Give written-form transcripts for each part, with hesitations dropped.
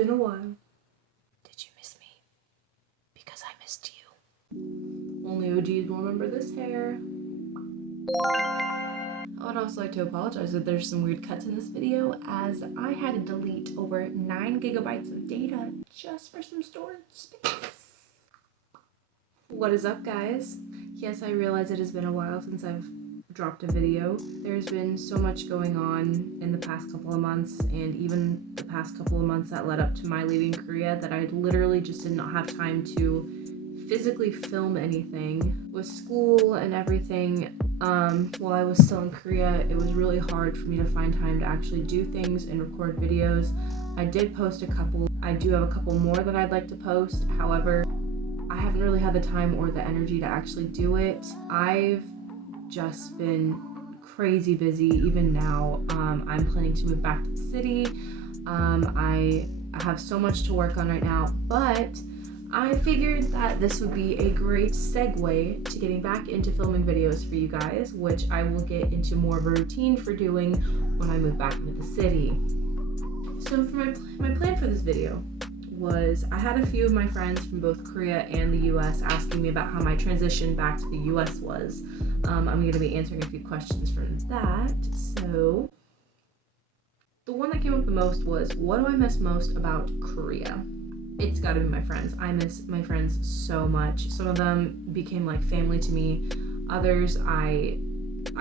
been a while. Did you miss me? Because I missed you. Only OGs will remember this hair. I would also like to apologize that there's some weird cuts in this video, as I had to delete over 9 gigabytes of data just for some storage space. What is up, guys? Yes, I realize it has been a while since I've dropped a video. There's been so much going on in the past couple of months, and even the past couple of months that led up to my leaving Korea, that I literally just did not have time to physically film anything. With school and everything, while I was still in Korea, it was really hard for me to find time to actually do things and record videos. I did post a couple. I do have a couple more that I'd like to post. However, I haven't really had the time or the energy to actually do it. I've just been crazy busy. Even now, I'm planning to move back to the city. I have so much to work on right now, but I figured that this would be a great segue to getting back into filming videos for you guys, which I will get into more of a routine for doing when I move back into the city. So for my plan for this video was, I had a few of my friends from both Korea and the US asking me about how my transition back to the US was. I'm going to be answering a few questions from that. So the one that came up the most was, what do I miss most about Korea? It's got to be my friends. I miss my friends so much. Some of them became like family to me. Others I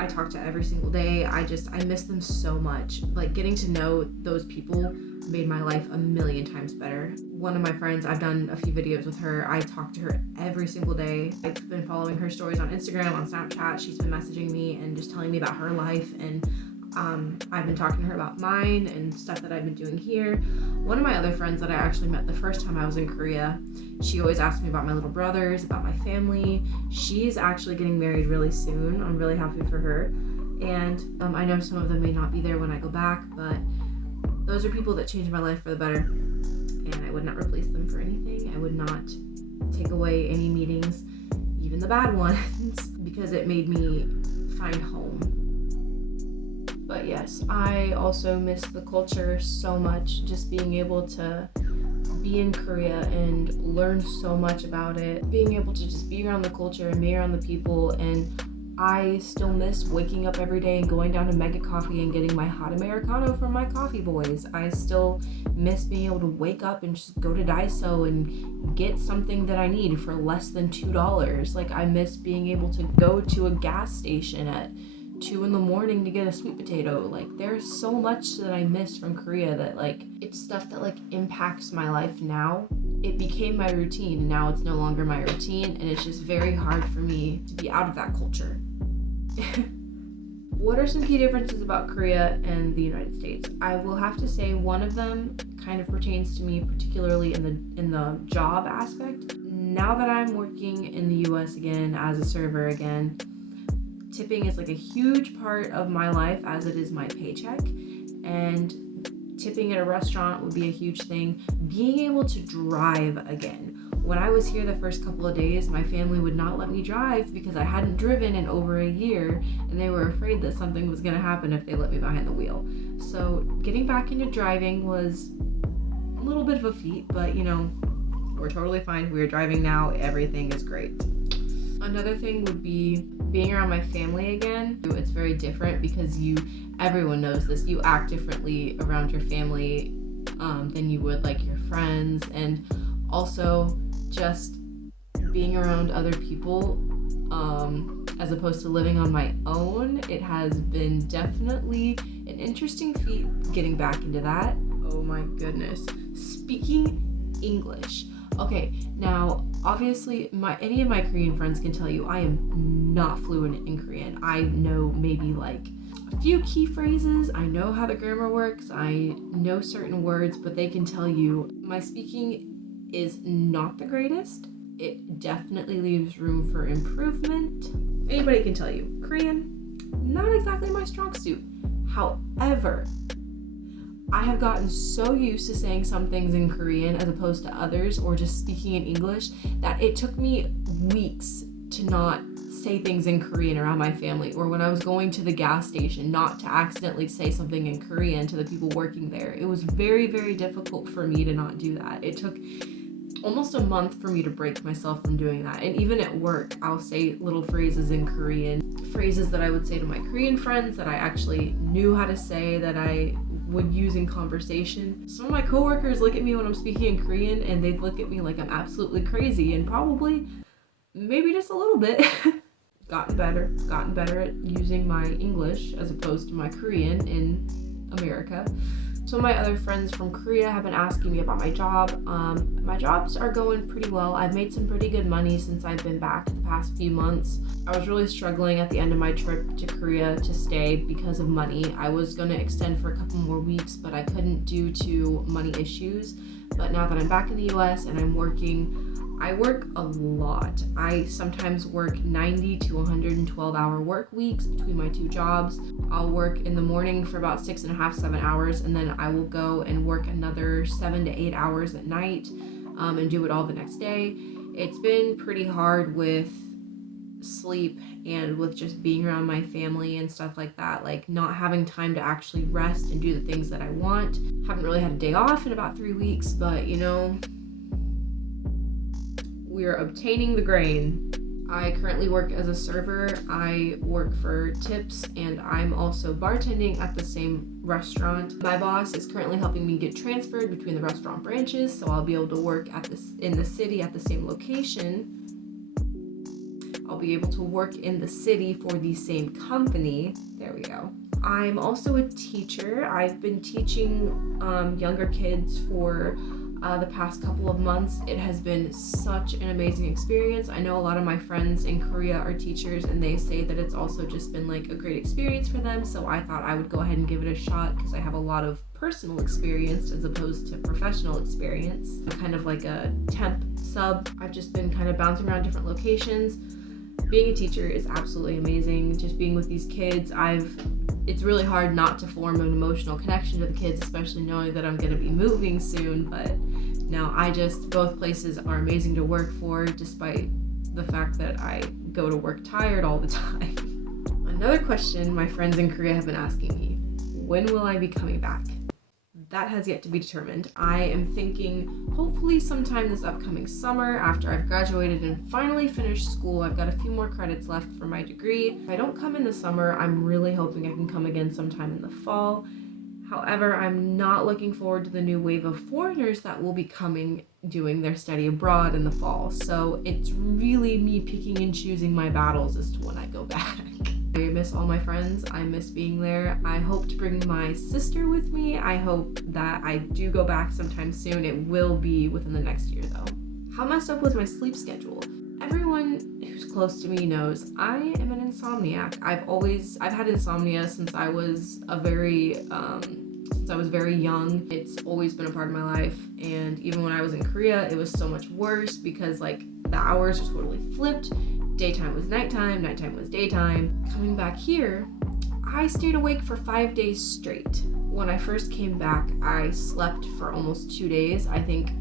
talk to every single day. I miss them so much. Like, getting to know those people made my life a million times better. One of my friends, I've done a few videos with her. I talk to her every single day. I've been following her stories on Instagram, on Snapchat. She's been messaging me and just telling me about her life, and I've been talking to her about mine and stuff that I've been doing here. One of my other friends that I actually met the first time I was in Korea, she always asked me about my little brothers, about my family. She's actually getting married really soon. I'm really happy for her. And I know some of them may not be there when I go back, but those are people that changed my life for the better. And I would not replace them for anything. I would not take away any meetings, even the bad ones, because it made me find home. But yes, I also miss the culture so much, just being able to be in Korea and learn so much about it, being able to just be around the culture and be around the people. And I still miss waking up every day and going down to Mega Coffee and getting my hot Americano from my coffee boys. I still miss being able to wake up and just go to Daiso and get something that I need for less than $2. Like, I miss being able to go to a gas station at 2 a.m. to get a sweet potato. Like, there's so much that I miss from Korea that, like, it's stuff that, like, impacts my life now. It became my routine, and now it's no longer my routine, and it's just very hard for me to be out of that culture. What are some key differences about Korea and the United States? I will have to say one of them kind of pertains to me, particularly in the job aspect. Now that I'm working in the US again as a server again, tipping is like a huge part of my life, as it is my paycheck, and tipping at a restaurant would be a huge thing. Being able to drive again. When I was here the first couple of days, my family would not let me drive because I hadn't driven in over a year, and they were afraid that something was going to happen if they let me behind the wheel. So getting back into driving was a little bit of a feat, but you know, we're totally fine. We're driving now. Everything is great. Another thing would be being around my family again. It's very different because everyone knows this, you act differently around your family than you would like your friends. And also just being around other people, as opposed to living on my own, it has been definitely an interesting feat getting back into that. Oh my goodness. Speaking English. Okay, now obviously any of my Korean friends can tell you I am not fluent in Korean. I know maybe like a few key phrases. I know how the grammar works. I know certain words, but they can tell you my speaking is not the greatest. It definitely leaves room for improvement. Anybody can tell you Korean, not exactly my strong suit. However, I have gotten so used to saying some things in Korean as opposed to others, or just speaking in English, that it took me weeks to not say things in Korean around my family, or when I was going to the gas station, not to accidentally say something in Korean to the people working there. It was very, very difficult for me to not do that. It took almost a month for me to break myself from doing that. And even at work, I'll say little phrases in Korean, phrases that I would say to my Korean friends that I actually knew how to say, that I would use in conversation. Some of my coworkers look at me when I'm speaking in Korean and they'd look at me like I'm absolutely crazy, and probably, maybe just a little bit. gotten better at using my English as opposed to my Korean in America. Some of my other friends from Korea have been asking me about my job. My jobs are going pretty well. I've made some pretty good money since I've been back the past few months. I was really struggling at the end of my trip to Korea to stay because of money. I was going to extend for a couple more weeks, but I couldn't due to money issues. But now that I'm back in the US and I'm working, I work a lot. I sometimes work 90 to 112-hour work weeks between my two jobs. I'll work in the morning for about 6.5, 7 hours, and then I will go and work another 7 to 8 hours at night and do it all the next day. It's been pretty hard with sleep and with just being around my family and stuff like that, like not having time to actually rest and do the things that I want. Haven't really had a day off in about 3 weeks, but you know, we are obtaining the grain. I currently work as a server. I work for tips, and I'm also bartending at the same restaurant. My boss is currently helping me get transferred between the restaurant branches, so I'll be able to work in the city at the same location. I'll be able to work in the city for the same company. There we go. I'm also a teacher. I've been teaching younger kids for the past couple of months. It has been such an amazing experience. I know a lot of my friends in Korea are teachers, and they say that it's also just been like a great experience for them, so I thought I would go ahead and give it a shot because I have a lot of personal experience as opposed to professional experience. I'm kind of like a temp sub. I've just been kind of bouncing around different locations. Being a teacher is absolutely amazing. Just being with these kids, it's really hard not to form an emotional connection to the kids, especially knowing that I'm going to be moving soon. But no, both places are amazing to work for, despite the fact that I go to work tired all the time. Another question my friends in Korea have been asking me: when will I be coming back? That has yet to be determined. I am thinking hopefully sometime this upcoming summer after I've graduated and finally finished school. I've got a few more credits left for my degree. If I don't come in the summer, I'm really hoping I can come again sometime in the fall. However, I'm not looking forward to the new wave of foreigners that will be coming doing their study abroad in the fall. So it's really me picking and choosing my battles as to when I go back. I miss all my friends. I miss being there. I hope to bring my sister with me. I hope that I do go back sometime soon. It will be within the next year though. How messed up was my sleep schedule? Everyone who's close to me knows I am an insomniac. I've had insomnia since I was very young. It's always been a part of my life, and even when I was in Korea, it was so much worse because like the hours were totally flipped. Daytime was nighttime, nighttime was daytime. Coming back here, I stayed awake for 5 days straight. When I first came back, I slept for almost 2 days. I think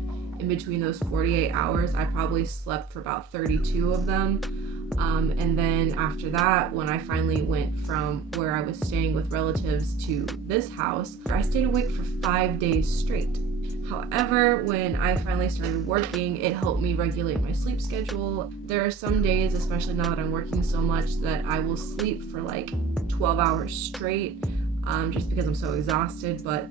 in between those 48 hours, I probably slept for about 32 of them. And then after that, when I finally went from where I was staying with relatives to this house, I stayed awake for 5 days straight. However, when I finally started working, it helped me regulate my sleep schedule. There are some days, especially now that I'm working so much, that I will sleep for like 12 hours straight, just because I'm so exhausted, but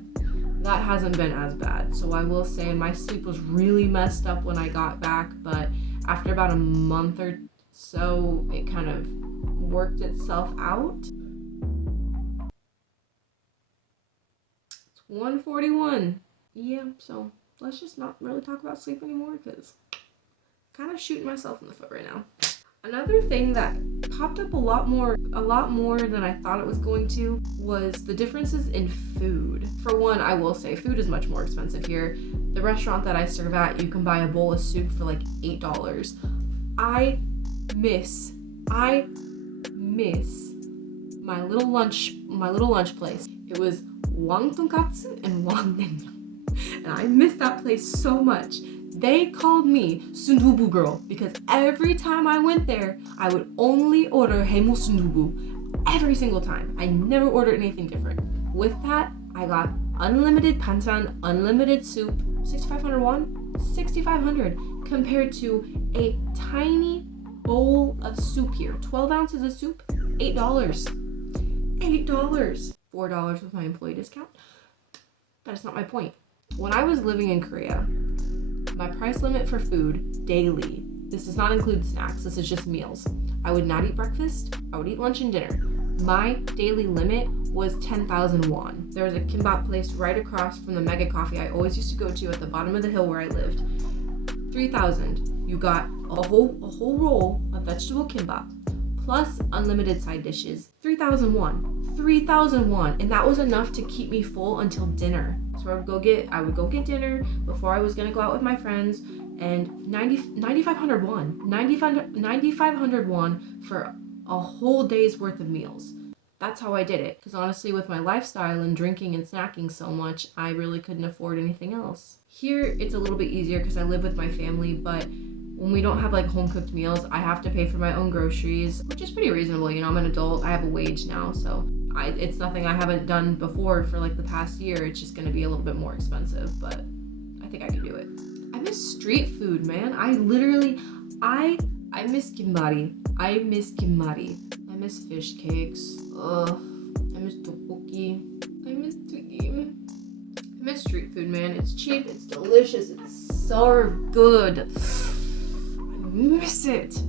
that hasn't been as bad. So I will say my sleep was really messed up when I got back, but after about a month or so, it kind of worked itself out. It's 1:41. Yeah, so let's just not really talk about sleep anymore because I'm kind of shooting myself in the foot right now. Another thing that popped up a lot more than I thought it was going to was the differences in food. For one, I will say food is much more expensive here. The restaurant that I serve at, you can buy a bowl of soup for like $8. I miss my little lunch place. It was Wang Tonkatsu and Wang Naengmyeon. And I miss that place so much. They called me sundubu girl because every time I went there, I would only order hemo sundubu every single time. I never ordered anything different. With that, I got unlimited panchan, unlimited soup, 6,500 won, 6,500 compared to a tiny bowl of soup here. 12 ounces of soup, $8. $8. $4 with my employee discount. That's not my point. When I was living in Korea, my price limit for food daily, this does not include snacks, this is just meals. I would not eat breakfast, I would eat lunch and dinner. My daily limit was 10,000 won. There was a kimbap place right across from the Mega Coffee I always used to go to at the bottom of the hill where I lived. 3,000. You got a whole roll of vegetable kimbap plus unlimited side dishes. 3,000 won. 3,000 won. And that was enough to keep me full until dinner. So I would go get dinner before I was gonna go out with my friends, and 9,500 won. 9,500 won for a whole day's worth of meals. That's how I did it. Because honestly, with my lifestyle and drinking and snacking so much, I really couldn't afford anything else. Here, it's a little bit easier because I live with my family, but when we don't have like home cooked meals, I have to pay for my own groceries, which is pretty reasonable. You know, I'm an adult, I have a wage now, so it's nothing I haven't done before for like the past year. It's just gonna be a little bit more expensive, but I think I can do it. I miss street food, man. I miss gimbari. I miss gimbari. I miss fish cakes. Ugh. I miss tteokbokki. I miss tteokbokki. I miss street food, man. It's cheap, it's delicious, it's so good. I miss it.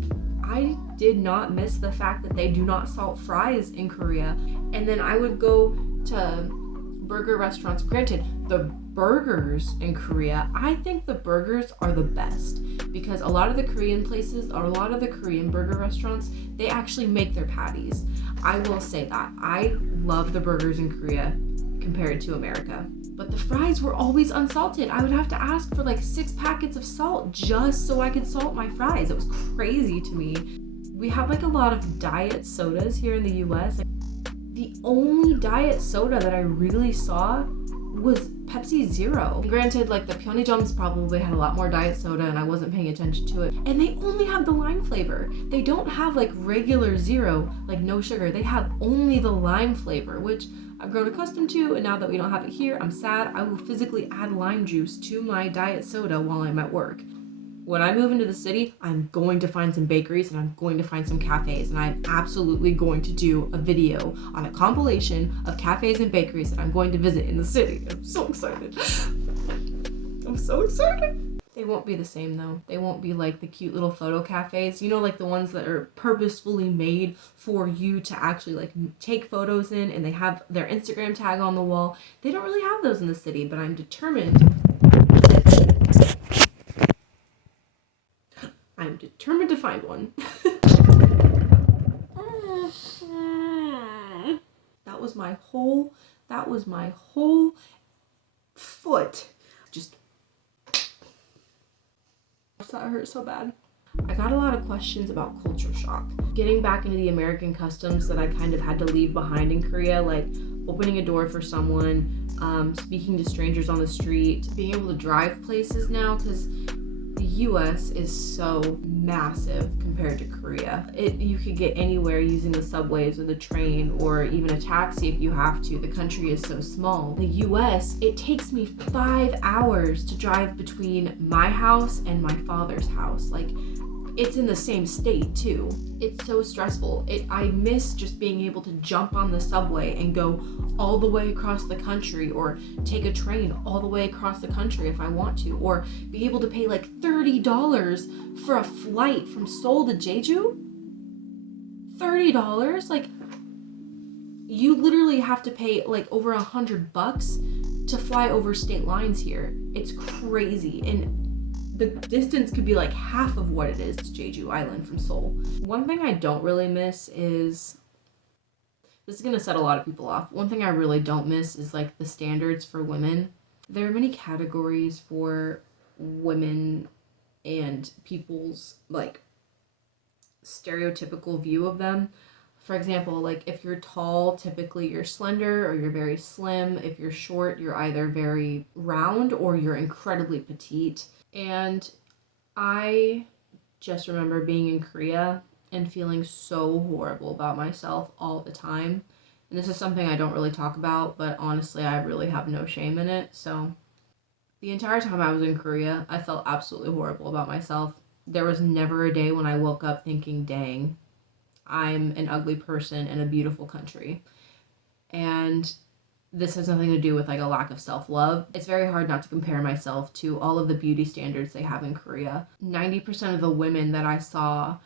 I did not miss the fact that they do not salt fries in Korea. And then I would go to burger restaurants. Granted, the burgers in Korea, I think the burgers are the best because a lot of the Korean places or a lot of the Korean burger restaurants, they actually make their patties. I will say that. I love the burgers in Korea compared to America. But the fries were always unsalted. I would have to ask for like 6 packets of salt just so I could salt my fries. It was crazy to me. We have like a lot of diet sodas here in the US. The only diet soda that I really saw was Pepsi Zero. Granted, like the Pyeongjeon's probably had a lot more diet soda and I wasn't paying attention to it. And they only have the lime flavor. They don't have like regular zero, like no sugar. They have only the lime flavor, which I've grown accustomed to, and now that we don't have it here, I'm sad. I will physically add lime juice to my diet soda while I'm at work. When I move into the city, I'm going to find some bakeries and I'm going to find some cafes, and I'm absolutely going to do a video on a compilation of cafes and bakeries that I'm going to visit in the city. I'm so excited. I'm so excited. They won't be the same though. They won't be like the cute little photo cafes. You know, like the ones that are purposefully made for you to actually like take photos in, and they have their Instagram tag on the wall. They don't really have those in the city, but I'm determined to find one. That was my whole foot. Just, that hurt so bad. I got a lot of questions about culture shock. Getting back into the American customs that I kind of had to leave behind in Korea, like opening a door for someone, speaking to strangers on the street, being able to drive places now, because the US is so massive compared to Korea. You could get anywhere using the subways or the train or even a taxi if you have to. The country is so small. The US, it takes me 5 hours to drive between my house and my father's house. Like, it's in the same state too. It's so stressful. I miss just being able to jump on the subway and go all the way across the country, or take a train all the way across the country if I want to, or be able to pay like $30 for a flight from Seoul to Jeju. $30? Like, you literally have to pay like over $100 to fly over state lines here. It's crazy. And the distance could be like half of what it is to Jeju Island from Seoul. One thing I don't really miss is, this is gonna set a lot of people off. One thing I really don't miss is like the standards for women. There are many categories for women and people's like stereotypical view of them. For example, like if you're tall, typically you're slender or you're very slim. If you're short, you're either very round or you're incredibly petite. And I just remember being in Korea and feeling so horrible about myself all the time. And this is something I don't really talk about, but honestly, I really have no shame in it. So the entire time I was in Korea, I felt absolutely horrible about myself. There was never a day when I woke up thinking, dang, I'm an ugly person in a beautiful country. And this has nothing to do with like a lack of self-love. It's very hard not to compare myself to all of the beauty standards they have in Korea. 90% of the women that I saw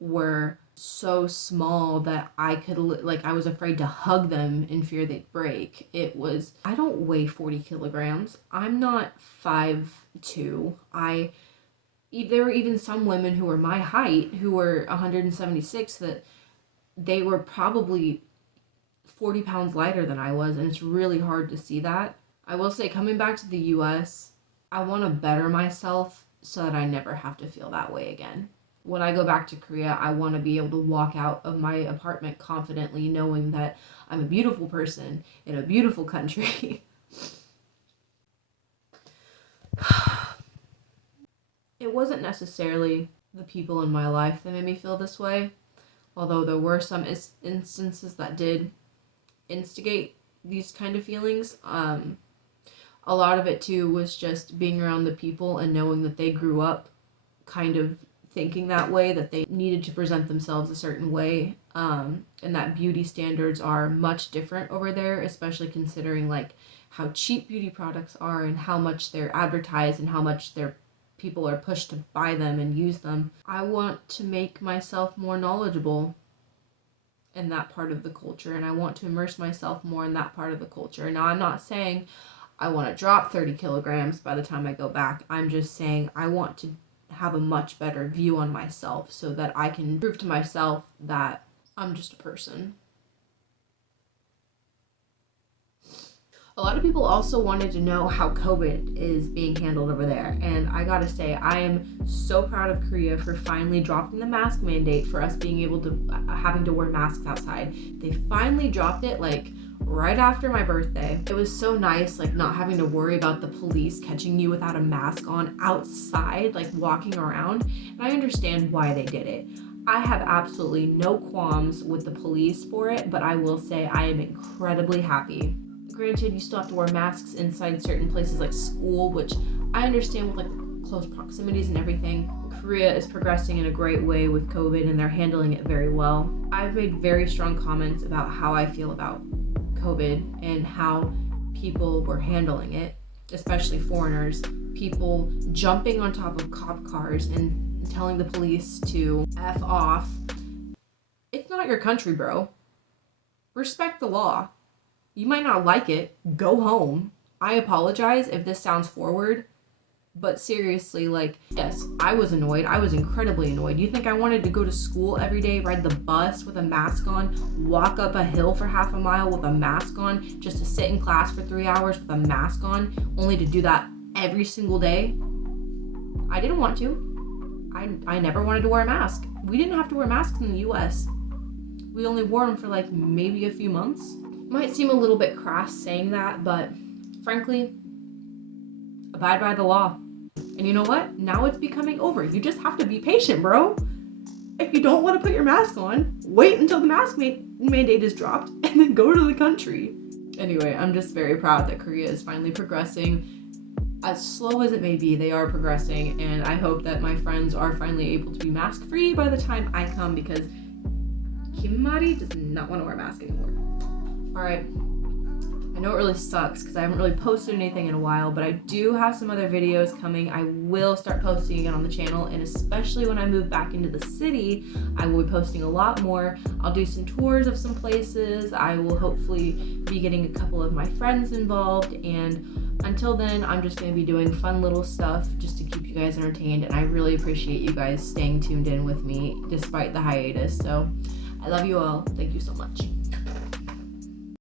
were so small that I was afraid to hug them in fear they'd break. I don't weigh 40 kilograms. I'm not 5'2". There were even some women who were my height who were 176 that they were probably 40 pounds lighter than I was, and it's really hard to see that. I will say, coming back to the US, I want to better myself so that I never have to feel that way again. When I go back to Korea, I want to be able to walk out of my apartment confidently knowing that I'm a beautiful person in a beautiful country. It wasn't necessarily the people in my life that made me feel this way, although there were some instances that did instigate these kind of feelings. A lot of it too was just being around the people and knowing that they grew up kind of thinking that way, that they needed to present themselves a certain way, and that beauty standards are much different over there, especially considering like how cheap beauty products are and how much they're advertised and how much people are pushed to buy them and use them. I want to make myself more knowledgeable in that part of the culture, and I want to immerse myself more in that part of the culture. Now, I'm not saying I want to drop 30 kilograms by the time I go back. I'm just saying I want to have a much better view on myself so that I can prove to myself that I'm just a person. A lot of people also wanted to know how COVID is being handled over there. And I gotta say, I am so proud of Korea for finally dropping the mask mandate for us being able to, having to wear masks outside. They finally dropped it like right after my birthday. It was so nice, like not having to worry about the police catching you without a mask on outside, like walking around. And I understand why they did it. I have absolutely no qualms with the police for it, but I will say I am incredibly happy. Granted, you still have to wear masks inside certain places like school, which I understand with like close proximities and everything. Korea is progressing in a great way with COVID and they're handling it very well. I've made very strong comments about how I feel about COVID and how people were handling it, especially foreigners. People jumping on top of cop cars and telling the police to F off. It's not your country, bro. Respect the law. You might not like it. Go home. I apologize if this sounds forward, but seriously, like, yes, I was annoyed. I was incredibly annoyed. You think I wanted to go to school every day, ride the bus with a mask on, walk up a hill for half a mile with a mask on, just to sit in class for 3 hours with a mask on, only to do that every single day? I didn't want to. I never wanted to wear a mask. We didn't have to wear masks in the US. We only wore them for like maybe a few months. Might seem a little bit crass saying that, but frankly, abide by the law. And you know what? Now it's becoming over. You just have to be patient, bro. If you don't want to put your mask on, wait until the mask mandate is dropped and then go to the country. Anyway, I'm just very proud that Korea is finally progressing. As slow as it may be, they are progressing, and I hope that my friends are finally able to be mask-free by the time I come, because GalaxyMari does not want to wear a mask anymore. Alright, I know it really sucks because I haven't really posted anything in a while, but I do have some other videos coming. I will start posting again on the channel, and especially when I move back into the city, I will be posting a lot more. I'll do some tours of some places. I will hopefully be getting a couple of my friends involved, and until then, I'm just going to be doing fun little stuff just to keep you guys entertained, and I really appreciate you guys staying tuned in with me despite the hiatus. So I love you all. Thank you so much.